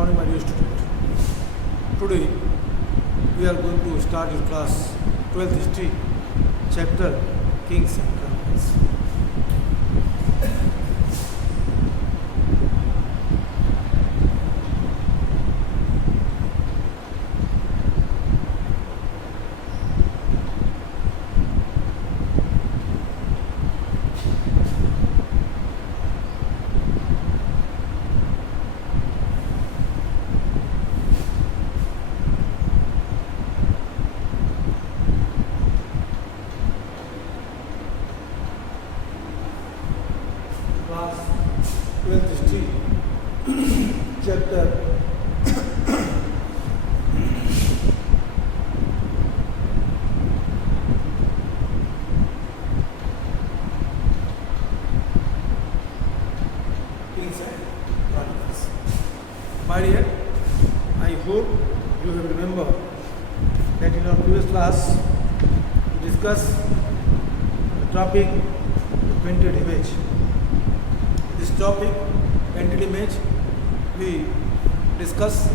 morning, my dear student. Today we are going to start your class 12th history, chapter Kings and Chronicles. Class 12th history, chapter Kings and Chronicles. My dear, I hope you have remembered that in our previous class we discussed the topic painted image. This topic, painted image, we discuss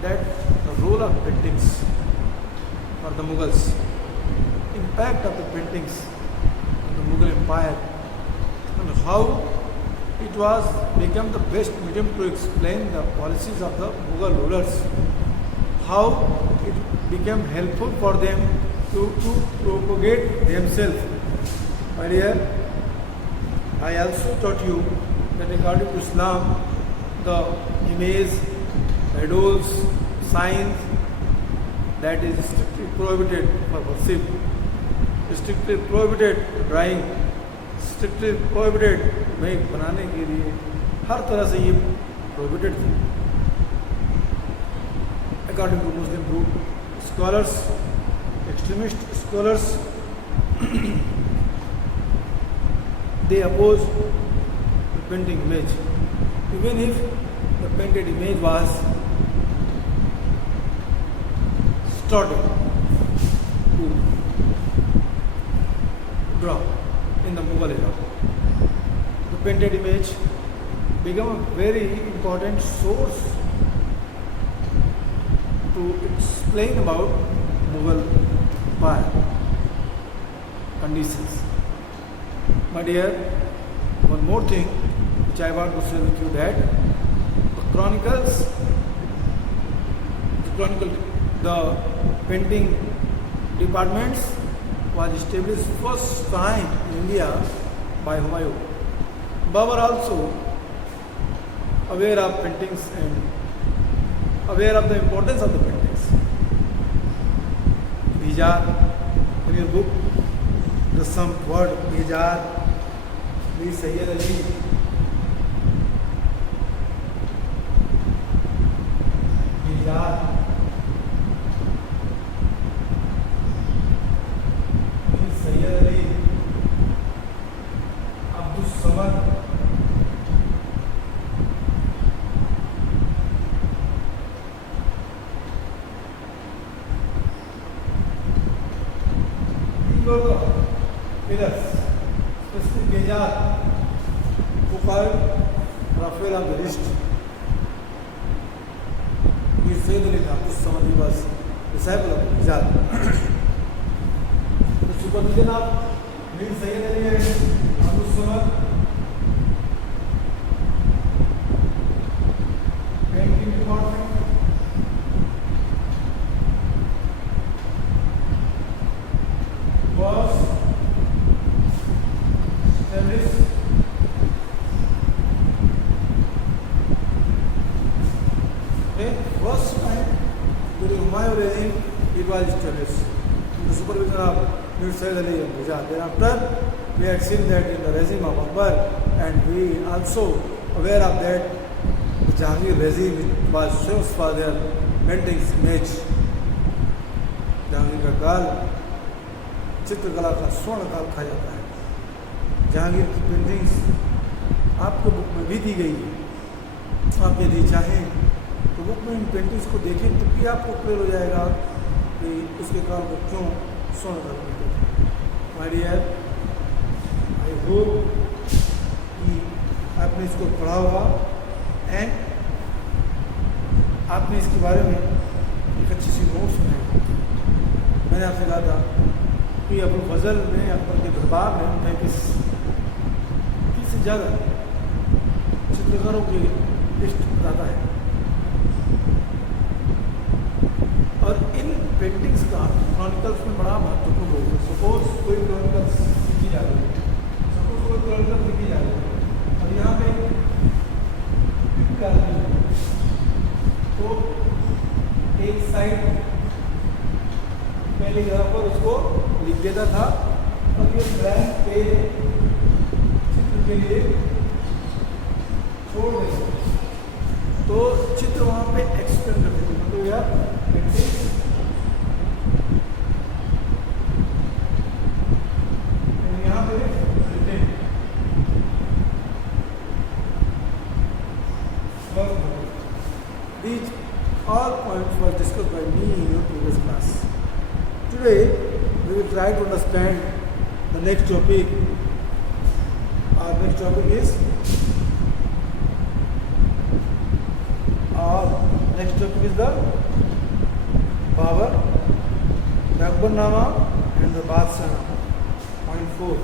that the role of paintings for the Mughals, impact of the paintings on the Mughal Empire, and how it was become the best medium to explain the policies of the Mughal rulers, how it became helpful for them to propagate themselves. My dear, I also taught you that according to Islam, the image, idols, signs, that is strictly prohibited for worship, strictly prohibited drawing, strictly prohibited बनाने के लिए, हर तरह से ये prohibited थी. According to Muslim group scholars, extremist scholars, they oppose the painting image, even if the painted image was started to draw in the Mughal era. The painted image became a very important source to explain about Mughal Empire conditions. My dear, one more thing which I want to share with you, that the painting departments was established first time in India by Humayun. Babur also aware of paintings and aware of the importance of the paintings. Bizar, in your book, the some word Bizar, Mir Sayyid Ali, Bizar, Mir Sayyid Ali, Abdul Samad, these were the pillars. Specifically, Bizar, who called Raphael on the list. Mir Sayyid Ali Abdul Samad, he was disciple of Bizar. The supervision of Mir Sayyid Ali and Abdul Samad, painting department, was established first time during Humayun regime. It was established in the supervision of Mir Sayyid Ali and Bizar. Thereafter, we had seen that in the regime of Akbar, and we also aware of that the Jahangir regime was famous for their paintings image. Jahangir का काल चित्रकला का स्वर्ण काल कहा जाता है. जहांगीर की पेंटिंग्स आपको बुक में भी दी गई है. आप यदि चाहें तो बुक में इन पेंटिंग्स को देखें तो भी आपको क्लियर हो जाएगा कि उसके काल को क्यों स्वर्ण काल कहते हैं. माय डियर, आई होप कि आपने इसको पढ़ा होगा एंड आपने इसके बारे में एक अच्छी सी नोट्स बनाई। मैंने आपसे कहा था कि अबुल फजल में अकबर के दरबार में 35 से ज़्यादा चित्रकारों की लिस्ट बताता है, और इन पेंटिंग्स का क्रॉनिकल्स में बड़ा महत्वपूर्ण रोल है। सपोज कोई क्रॉनिकल्स लिखी जा रही है, और यहाँ पे पिक कर रही है, तो एक साइड पहले यहाँ पर उसको लिख देता था, और ये ब्लैंक पेज चित्र के लिए छोड़ देते, तो चित्र वहाँ पे एक्सप्लेन कर देते, मतलब यार यहाँ पे these all points were discussed by me in your previous class. Today we will try to understand the next topic. Our next topic is the Babur, the Akbarnama and the Badshahnaama. Point 4.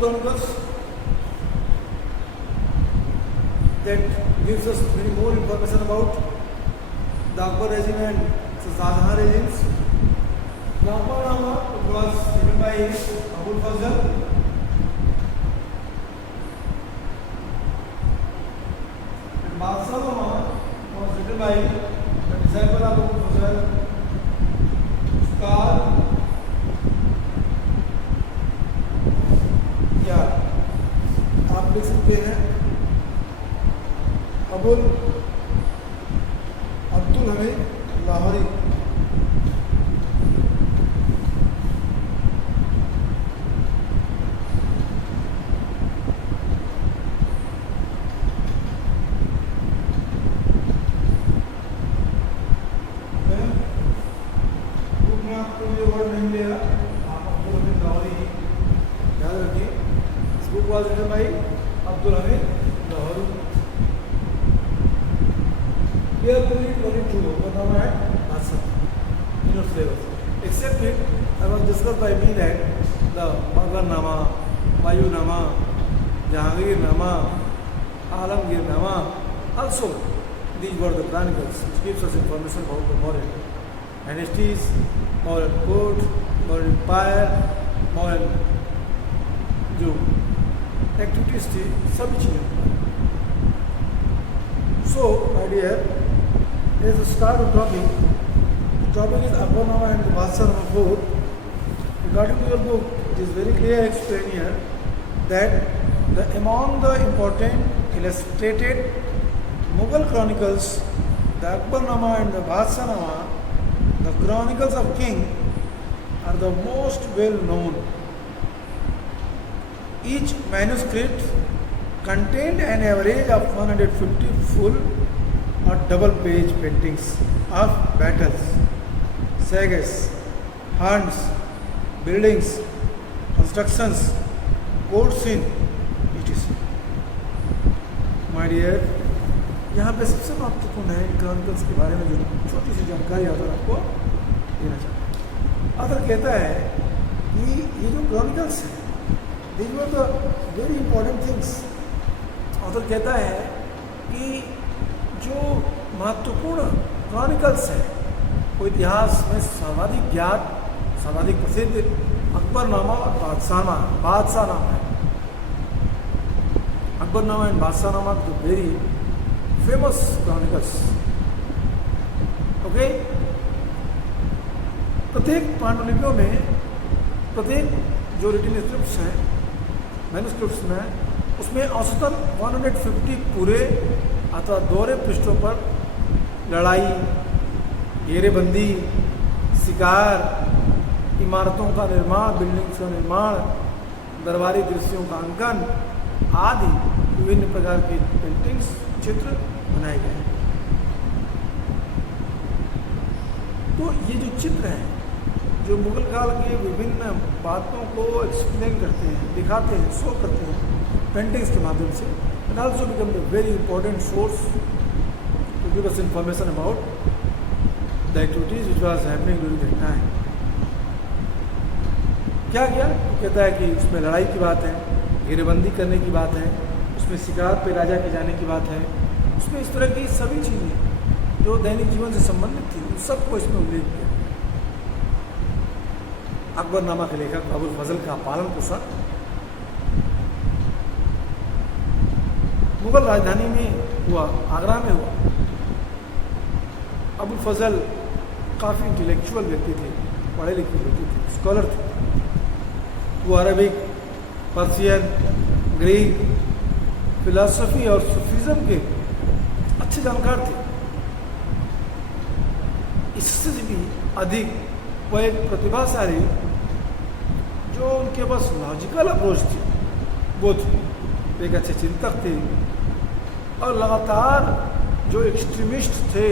Chronicles that gives us many more information about the Akbar regime and the Shah Jahan regimes. The Akbarnama was written by Abul Fazl, and Badshahnaama was written by the disciple of Abul Fazl, Ustad आप लिख सकते हैं अबुल अब्दुल हमीद लाहौरी। बुक में आपको ये वर्ड नहीं मिलेगा, आप अब्दुल हमीद लाहौरी याद रखिए। इस book was written by Abdul Hamid Lahori. Here we read only two, Akbarnama and Badshahnaama in your syllabus. Except it, I was discussed by me that the Bagharnama, Vayunama, Jahangirnama, Alamgirnama, also these were the chronicles which gives us information about the Mauryan dynasties, Mauryan court, Mauryan empire, Mauryan जो activities थी सभी चीज़ें। So my dear, is start topic is Akbarnama and the Badshahnaama both. Regarding to your book, it is very clear explained here that among the important illustrated Mughal chronicles, the Akbarnama and the Badshahnaama, the chronicles of king, are the most well known. Each manuscript contained an average of 150 full or double page paintings of battles, sagas, hunts, buildings, constructions, court scene, etc. My dear, यहाँ पे सबसे महत्वपूर्ण है क्रॉनिकल्स के बारे में जो छोटी सी जानकारी ऑथर आपको देना चाहता है। ऑथर कहता है कि ये जो क्रॉनिकल्स हैं, these were the very important things. Author कहता है कि जो महत्वपूर्ण क्रॉनिकल्स है, वो इतिहास में सर्वाधिक ज्ञात, सर्वाधिक प्रसिद्ध अकबरनामा और बादशाहनामा है। Akbarnama and Badshahnama the very famous chronicles. Okay, प्रत्येक पांडुलिपियों में, प्रत्येक जो रिटन स्क्रिप्ट्स हैं, मैन्युस्क्रिप्ट्स में, उसमें औसतन 150 पूरे अथवा दोहरे पृष्ठों पर लड़ाई, घेरेबंदी, शिकार, इमारतों का निर्माण, बिल्डिंग्स का निर्माण, दरबारी दृश्यों का अंकन आदि विभिन्न प्रकार के पेंटिंग्स, चित्र बनाए गए हैं। तो ये जो चित्र हैं, जो मुगल काल के विभिन्न बातों को एक्सप्लेन करते हैं, दिखाते हैं, शो करते हैं पेंटिंग्स के माध्यम से, and also become the very important source to give us information about the activities which was happening during that time. क्या किया? कहता है कि उसमें लड़ाई की बात है, घेरेबंदी करने की बात है, उसमें शिकार पे राजा के जाने की बात है, उसमें इस तरह की सभी चीज़ें जो दैनिक जीवन से संबंधित थी, उन सबको इसमें उल्लेख किया। अकबरनामा के लेखक अबुल फजल का पालन पोषण मुगल राजधानी में हुआ, आगरा में हुआ। अबुल फजल काफ़ी इंटेलेक्चुअल व्यक्ति थे, पढ़े लिखे व्यक्ति थे, स्कॉलर थे। वो अरबिक, पर्शियन, ग्रीक, फिलॉसफी और सूफीज़म के अच्छे जानकार थे। इससे भी अधिक वो एक प्रतिभाशाली, जो उनके पास लॉजिकल अप्रोच थी, वो थे, एक अच्छे चिंतक थे, और लगातार जो एक्सट्रीमिस्ट थे,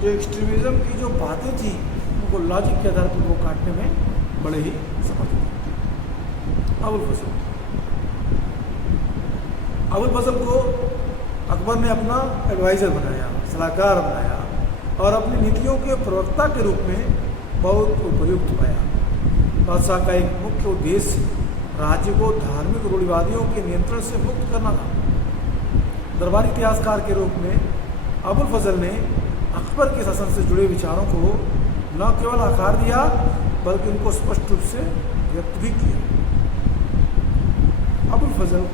जो एक्सट्रीमिज्म की जो बातें थी, उनको लॉजिक के आधार पर वो काटने में बड़े ही समर्थ थे। अबुल फजल को अकबर ने अपना एडवाइज़र बनाया, सलाहकार बनाया, और अपनी नीतियों के प्रवक्ता के रूप में बहुत उपयुक्त पाया। बादशाह का एक मुख्य उद्देश्य राज्य को धार्मिक रूढ़िवादियों के नियंत्रण से मुक्त करना था। दरबारी इतिहासकार के रूप में अबुल फजल ने अकबर के शासन से जुड़े विचारों को न केवल आकार दिया, बल्कि उनको स्पष्ट रूप से व्यक्त भी किया। अबुल फजल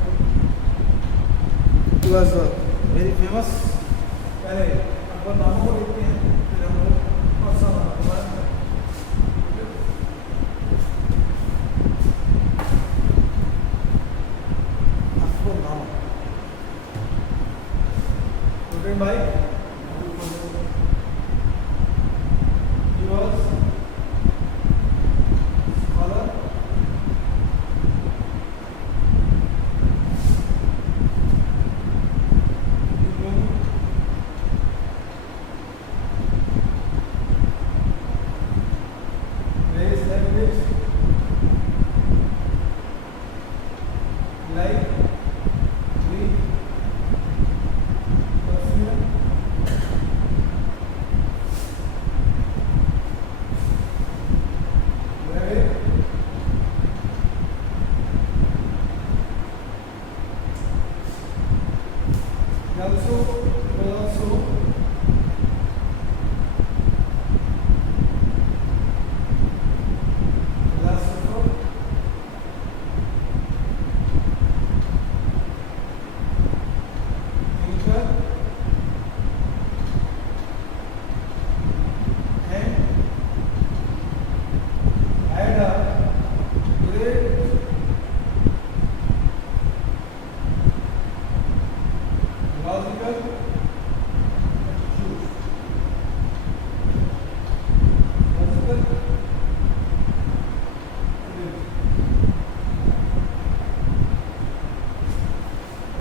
was very famous। पहले अकबरनामा को देखते हैं, फिर हम लोग बादशाहनामा के बारे में। Akbarnama written by Abul Fazl। He was scholar,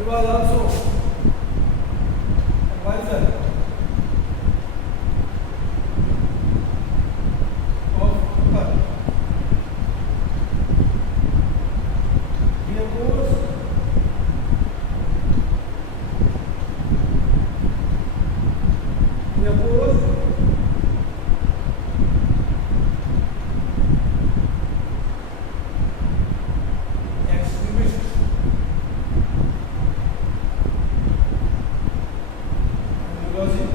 was also advisor of Akbar. He opposed extremists ideology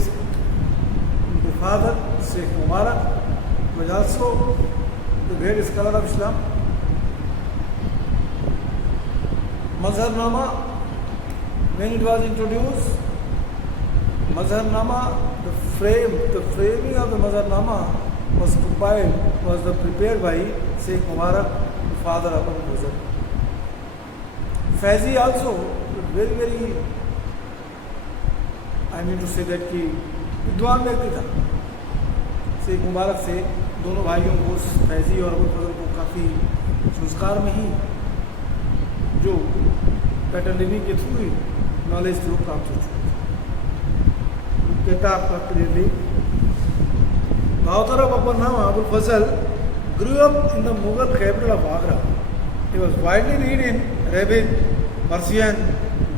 relatives. The father, Sheikh Mubarak, was also the great scholar of Islam. Mazharnama, when it was introduced, Mazharnama, the framing of the Mazharnama was prepared by Sheikh Mubarak, the father of Abu Fazl. Faizi also very I mean to say that कि विद्वान व्यक्ति था. शेख मुबारक से दोनों भाइयों को, फैजी और अबुल फजल को, काफ़ी संस्कार में ही जो पैटर्निटी के थ्रू ही नॉलेज थ्रू प्राप्त हो चुकी. कहता आपका clearly, the author of Akbar Nama, Abul Fazl, grew up in the Mughal capital of Agra. He was widely read in Arabic, Persian,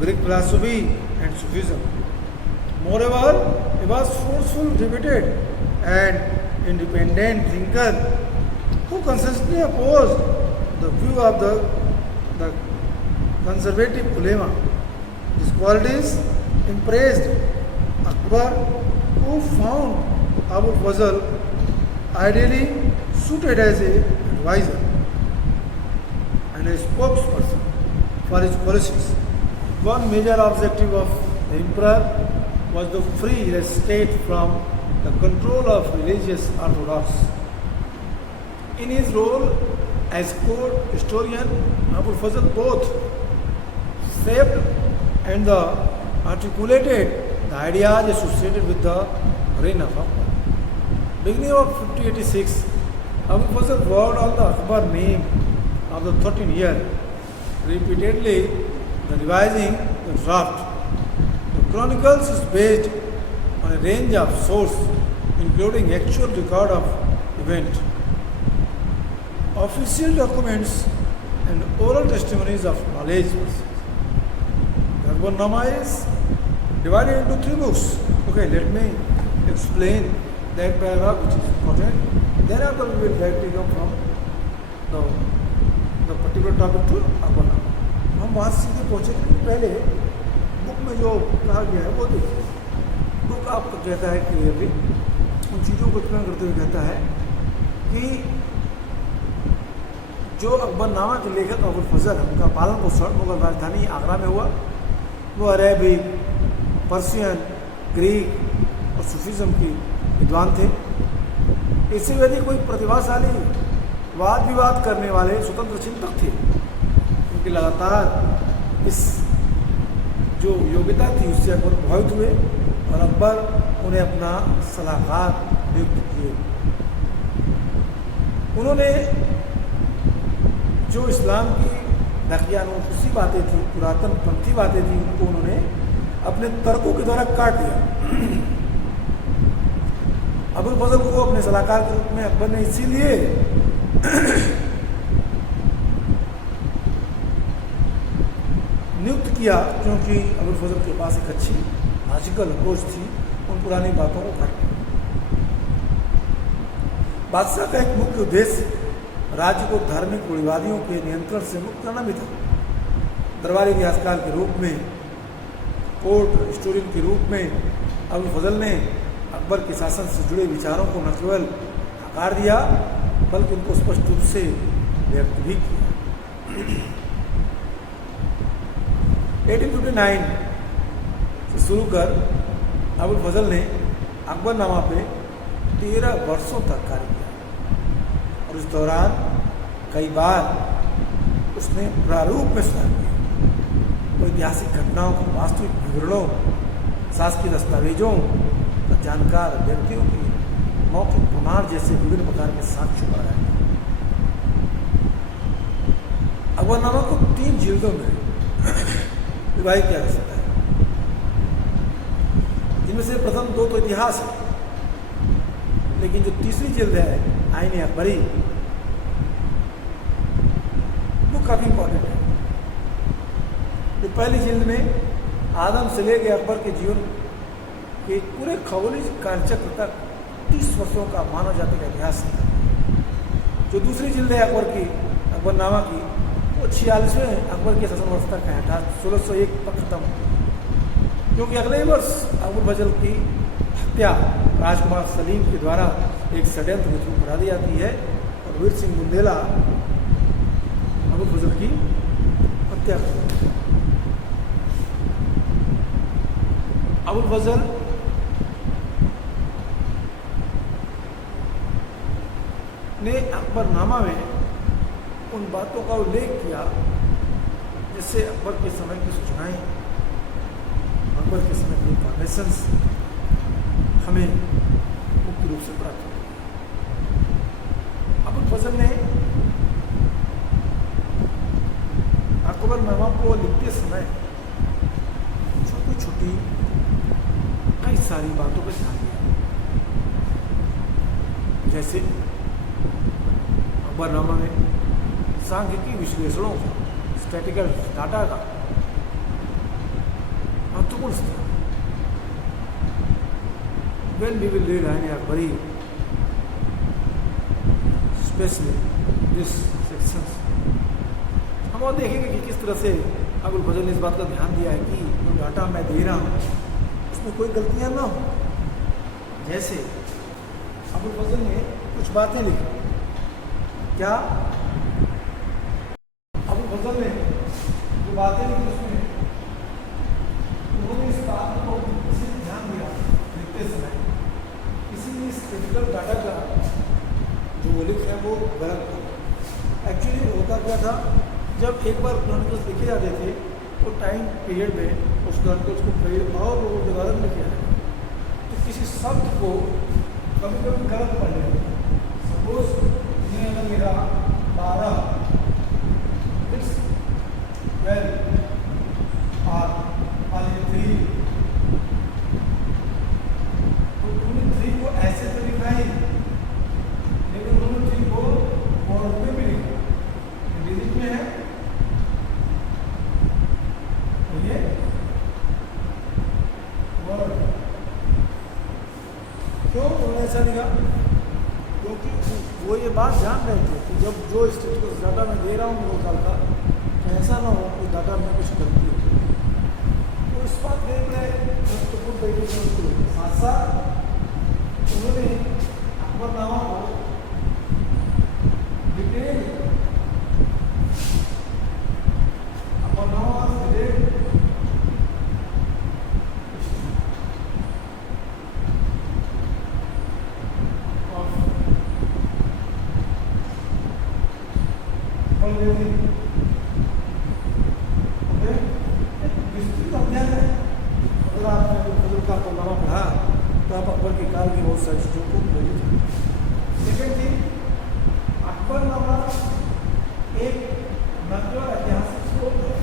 Greek philosophy and Sufism. Moreover, he was forceful, debated and independent thinker who consistently opposed the view of the conservative ulema. These qualities impressed Akbar, who found Abu Fazl ideally suited as an advisor and a spokesperson for his policies. One major objective of the emperor was to free the state from the control of religious orthodox. In his role as court historian, Abu Fazl both shaped and articulated the ideas associated with the reign of Akbar. Beginning of 1586, Abu Fazl worked on the Akbar name of the 13th year, repeatedly revising the draft. The Chronicles is based on a range of sources, including actual record of event, official documents, and oral testimonies of knowledge persons. The Akbarnama is divided into 3 books. Okay, let me explain that paragraph which is important. Thereafter we will directly come from the particular topic to Akbarnama. हम वहाँ से सीधे पहुँचे, पहले बुक में जो कहा गया है वो देखिए. बुक आपको कहता है क्लियरली, उन चीज़ों को एक्सप्लेन करते हुए कहता है कि जो अकबरनामा के लेखक अबुल फजल, उनका पालन पोषण मुगल राजधानी आगरा में हुआ. वो अरेबिक, पर्शियन, ग्रीक और सूफीज़म की विद्वान थे. इससे यदि कोई प्रतिभाशाली वाद विवाद करने वाले स्वतंत्र चिंतक थे, उनकी लगातार इस जो योग्यता थी उससे अकबर प्रभावित हुए और अकबर उन्हें अपना सलाहकार नियुक्त किए. उन्होंने जो इस्लाम की दकियानूसी बातें थी, पुरातन पंथी बातें थी, उनको उन्होंने अपने तर्कों के द्वारा काट दिया. अबुल फजल को अपने सलाहकार के रूप में अकबर ने इसीलिए नियुक्त किया क्योंकि अबुल फजल के पास एक अच्छी लॉजिकल अप्रोच थी उन पुरानी बातों को काटने. बादशाह का एक मुख्य उद्देश्य राज्य को धार्मिक रूढ़िवादियों के नियंत्रण से मुक्त करना भी था. दरबारी इतिहासकार के रूप में, कोर्ट हिस्टोरियन के रूप में अबुल फजल ने अकबर के शासन से जुड़े विचारों को न केवल आकार दिया बल्कि उनको स्पष्ट रूप से व्यक्त भी किया. 1859 से शुरू कर अबुल फजल ने अकबरनामा पे 13 वर्षों तक कार्य किया और उस दौरान कई बार उसने प्रारूप में सुधार किया. ऐतिहासिक घटनाओं को वास्तविक विवरणों, शासकीय दस्तावेजों, जानकार व्यक्तियों की मौखिक प्रमाण जैसे विभिन्न प्रकार के साक्ष्य बनाए. अकबरनामा को 3 जिल्दों में विभाजित किया जा सकता है. इनमें से प्रथम 2 तो इतिहास है, लेकिन जो तीसरी जिल्द है आईन अकबरी, वो काफ़ी इंपॉर्टेंट है. तो पहली जिल्द में आदम से लेकर अकबर के जीवन के पूरे खगोलीय कालचक्र तक 30 वर्षों का मानव जाति का इतिहास है. जो दूसरी जिल्द है अकबर की, अकबरनामा की, वो 46वें अकबर के शासन वर्ष तक है, अर्थात 1601 तक खत्म हो. क्योंकि अगले ही वर्ष अबुल फजल की हत्या राजकुमार सलीम के द्वारा एक षड्यंत्र के थ्रू करा दी जाती है और वीर सिंह बुंदेला अबुल फजल की हत्या करते हैं। अबुल फजल ने अकबरनामा में उन बातों का उल्लेख किया जिससे अकबर के समय की सूचनाएं, अकबर के समय की इन्फॉर्मेशंस हमें मुख्य रूप से प्राप्त होती है। अबुल फजल ने अकबरनामा को लिखते समय छोटी छोटी कई सारी बातों पर ध्यान दिया, जैसे अकबरनामा में सांख्यिकी विश्लेषणों का, स्टैटिकल डाटा का महत्वपूर्ण स्थान। When we will read Ain Akbari, especially this sections, हम और देखेंगे कि किस तरह से अबुल फजल ने इस बात का ध्यान दिया है कि जो डाटा मैं दे रहा हूँ उसमें कोई गलतियाँ ना हो। जैसे अबुल फजल ने कुछ बातें लिखी, क्या अबुल फजल ने जो बातें लिखी उसमें उन्होंने इस बात को विशेष ध्यान दिया लिखते समय किसी भी स्टैटिकल डाटा का जो वो लिख रहे हैं वो गलत था। एक्चुअली होता क्या था, जब एक बार क्रॉनिकल्स लिखे जाते थे तो टाइम पीरियड में उस क्रॉनिकल्स को कई और लोगों के द्वारा लिखे जाते थे, तो किसी शब्द को कभी कभी गलत पढ़ लेते। सपोज अगर मेरा 12 12 और 3 तो उन्होंने 3 को ऐसे तो लिखा ही, लेकिन उन्होंने 3 को वर्ड में भी लिखा, डिजिट में है तो ये वर्ड। क्यों उन्होंने ऐसा लिखा? क्योंकि वो ये बात जान रहे थे कि जब जो स्टेटस डाटा मैं दे रहा हूँ वो साल का, ऐसा ना हो कि डाटा में कुछ गलती हो। तो इस बात के महत्वपूर्ण तरीके से साथ साथ उन्होंने अकबरनामा को डिटेल अकबरनामा डिटेल विस्तृत अध्ययन है। अगर आपने अबुल फजल का अकबरनामा पढ़ा तो आप अकबर के काल की बहुत सारी चीज़ों को प्रेरित हैं। सेकेंड थिंग, अकबरनामा एक न केवल ऐतिहासिक स्रोत है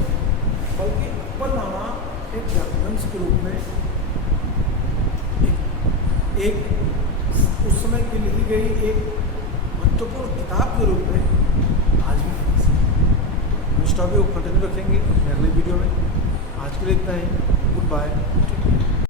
बल्कि अकबरनामा एक डॉक्यूमेंट्स के रूप में एक उस समय की लिखी गई एक महत्वपूर्ण किताब के रूप में आज भी इस टॉपिक को कंटिन्यू रखेंगे अगले वीडियो में। आज के लिए इतना ही। Good bye.